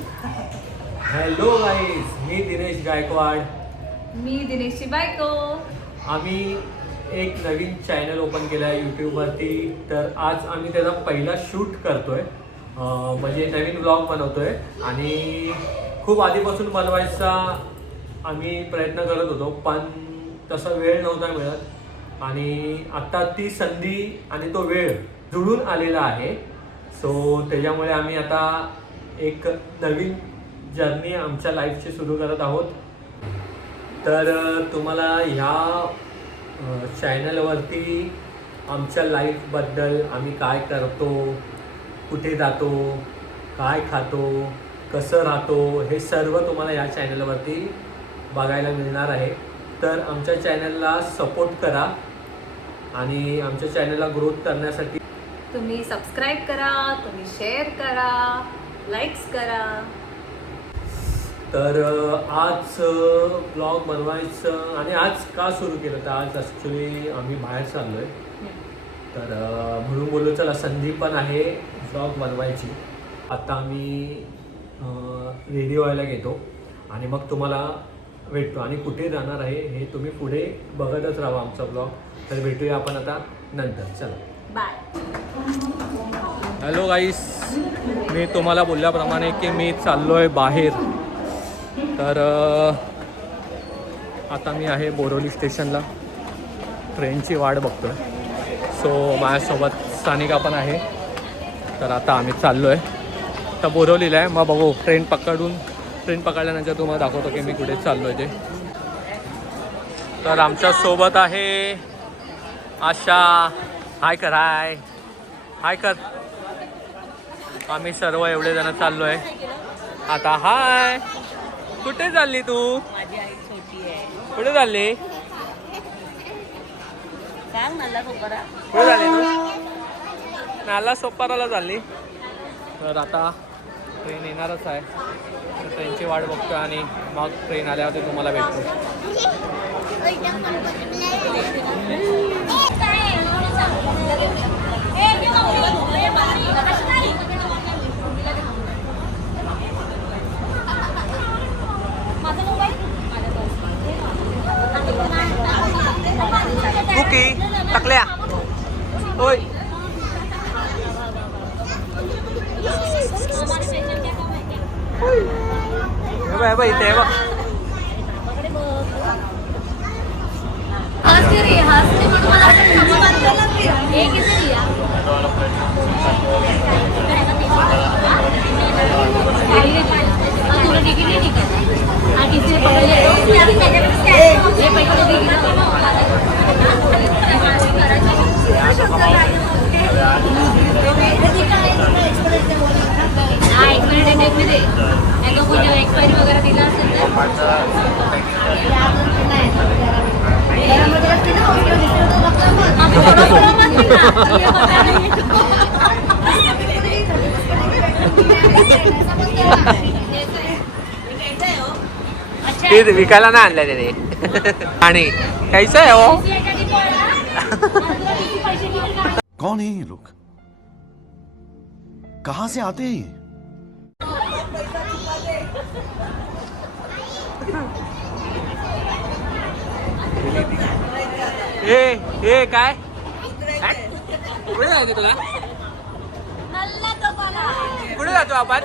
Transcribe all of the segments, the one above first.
Hello guys, मी दिनेश गायकवाड. मी दिनेशची बायको. आम्ही एक नवीन चॅनल ओपन केला आहे यूट्यूबवरती. तर आज आम्ही त्याचा पहिला शूट करतोय, म्हणजे नवीन व्लॉग बनवतोय. आणि खूप आधीपासून बनवायचा आम्ही प्रयत्न करत होतो, पण तसा वेळ नव्हता मिळत. आणि आत्ता ती संधी आणि तो वेळ जुळून आलेला आहे. सो त्याच्यामुळे आम्ही आता एक नवीन जर्नी आमच्या लाईफची सुरू करत आहोत. तर तुम्हाला ह्या चॅनलवरती आमच्या लाईफबद्दल, आम्ही काय करतो, कुठे जातो, काय खातो, कसं राहतो, हे सर्व तुम्हाला ह्या चॅनलवरती बघायला मिळणार आहे. तर आमच्या चॅनलला सपोर्ट करा आणि आमच्या चॅनलला ग्रोथ करण्यासाठी तुम्ही सबस्क्राईब करा, तुम्ही शेअर करा, लाईक्स करा. तर आज ब्लॉग बनवायचं आणि आज का सुरू केलं, तर आज ॲक्च्युली आम्ही बाहेर चाललो आहे. तर म्हणून बोललो चला संधी पण आहे ब्लॉग बनवायची. आता आम्ही रेडी व्हायला घेतो आणि मग तुम्हाला भेटतो. आणि कुठे जाणार आहे हे तुम्ही पुढे बघतच राहा आमचा ब्लॉग. तर भेटूया आपण आता नंतर. चला बाय. हॅलो गाईस, मी तुम्हाला बोलल्याप्रमाणे की मी चाललो आहे बाहेर. तर आता मी आहे बोरिवली स्टेशनला, ट्रेनची वाट बघतो आहे. सो माझ्यासोबत सानिका पण आहे. तर आता आम्ही चाललो आहे तर बोरिवलीला आहे. मग बघू ट्रेन पकडल्यानंतर तुम्हाला दाखवतो की मी कुठे चाललो आहे ते. तर आमच्यासोबत आहे आशा. हाय कर, हाय कर. आम्ही सर्व एवढे जण चाललो आहे आता. हाय, कुठे चालली तू? माझी आई छोटी आहे. कुठे चालली? सांग मला कोपरा. कुठे चालली तू? नाला सोपाराला चालली. तर आता ट्रेन येणारच आहे, तर ट्रेनची वाट बघतो आणि मग ट्रेन आल्यावरती तुम्हाला भेटतो. कुकी टाकल्या होय. इथे बघ. एक्सपायरी वगैरे दिला असेल ते विकायला नाही आणलं त्याने. आणि कैसा आहे हो? कौन है ये लोग, कहां से आते हैं? ए काय कुठे जायचं तुला? कुठे जातो आपण?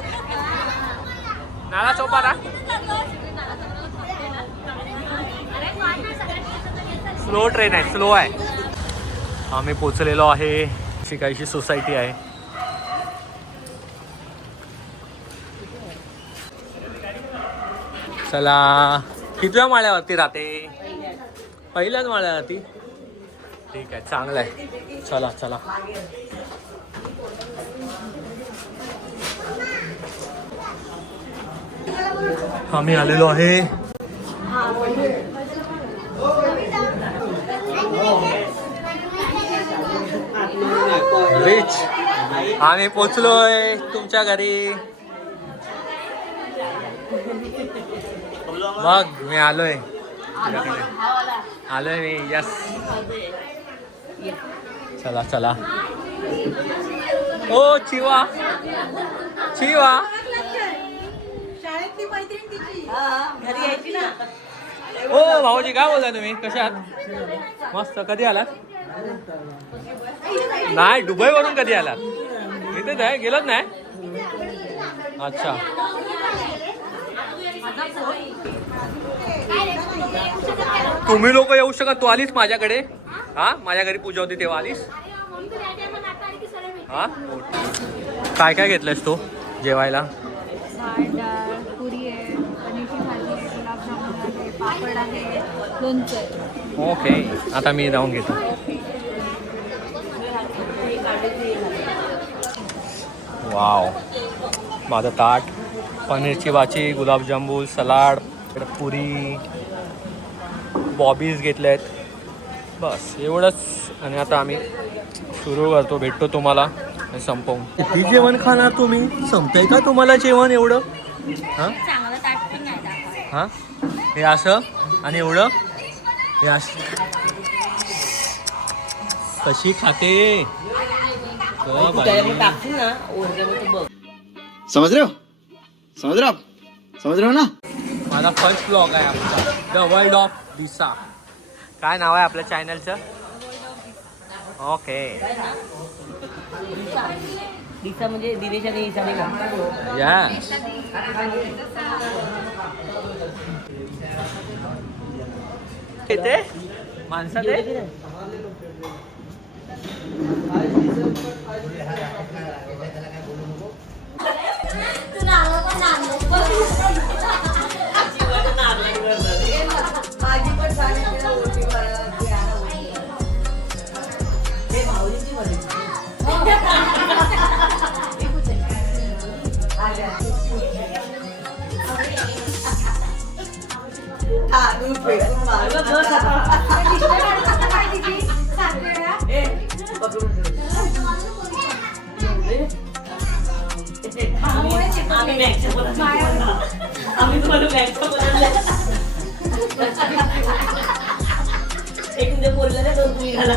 नाला सोपारा. स्लो ट्रेन आहे, स्लो आहे. आम्ही पोचलेलो आहे. शिकायची सोसायटी आहे. चला, कितव्या माळ्यावरती राहते? पहिल्याच माळ्यावरती. ठीक आहे, चांगलं आहे. चला चला. आम्ही आलेलो आहे बीच. आम्ही पोचलोय तुमच्या घरी. मग मी आलोय मी. यस, चला चला. ओ चिवा चिवा घरी यायची ना. ओ भाऊजी काय बोलताय तुम्ही? कशात? मस्त. कधी आलात? नाही, दुबई वरून कधी आलात? इथेच आहे, गेलोच नाही. अच्छा. तुम्ही लोक येऊ शकत, तू आलीस माझ्याकडे? हा, माझ्या घरी पूजा होती तेव्हा आलीस? हा, काय काय घेतलंस तू जेवायला? भात, डाळ, पुरी आहे, पनीरची भाजी आहे, गुलाबजामुन आहे, पापड आहे, लोणचं आहे. ओके, आता मी जाऊन घेतो. वाव, माझं ताट, पनीरची भाजी, गुलाबजामुन, सलाड, पुरी, बॉबीज घेतलेत. बस एवढंच. आणि आता आम्ही सुरू करतो, भेटतो तुम्हाला संपवून. किती जेवण खाणार तुम्ही? संपतंय का तुम्हाला जेवण एवढं? हां चांगलं ताट पण नाही दाखवा. हां, हे असं आणि एवढं हे असं. कशी खाते त्याच्यामुळे टाकशील ना ओरड्यामध्ये बघ. समझ रहे हो समझ रहे हो आप समझ रहे हो ना. माझा फर्स्ट ब्लॉग आहे आपला, द वर्ल्ड ऑफ दिसा. काय नाव आहे आपल्या चॅनलचं? ओके. दिसा म्हणजे दिनेश आणि ईशाने का? या येते माणसात आहे. आम्ही तुम्हाला बॅगचं बनवलं. एक उद्या बोललं नाही, दोन तुम्ही घाला.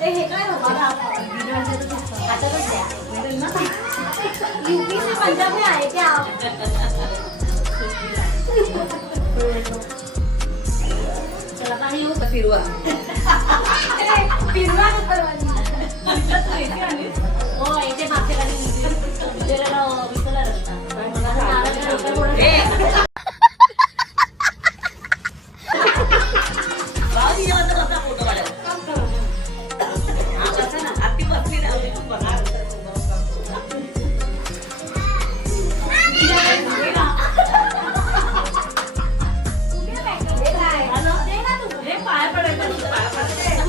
हे काय यूपी से पंजाब में आए क्या आप? चला पाणी येऊ का? फिरवा. फिरवा ना परवानी. हो, इथे मागच्या गाडी विजयला विसरला रस्ता. भाऊ जेवण कसा फोटो काढायचा? कसं ना आती बसली ना बघा. पाय पडायचं पाय पडायचं.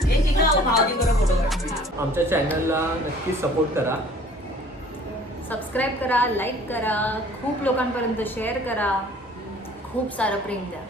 ठीक आहे, भाऊजी बरोबर फोटो काढ. आमच्या चॅनलला नक्की सपोर्ट करा. सबस्क्राईब करा, लाईक करा, खूप लोकांपर्यंत शेअर करा, खूप सारं प्रेम द्या.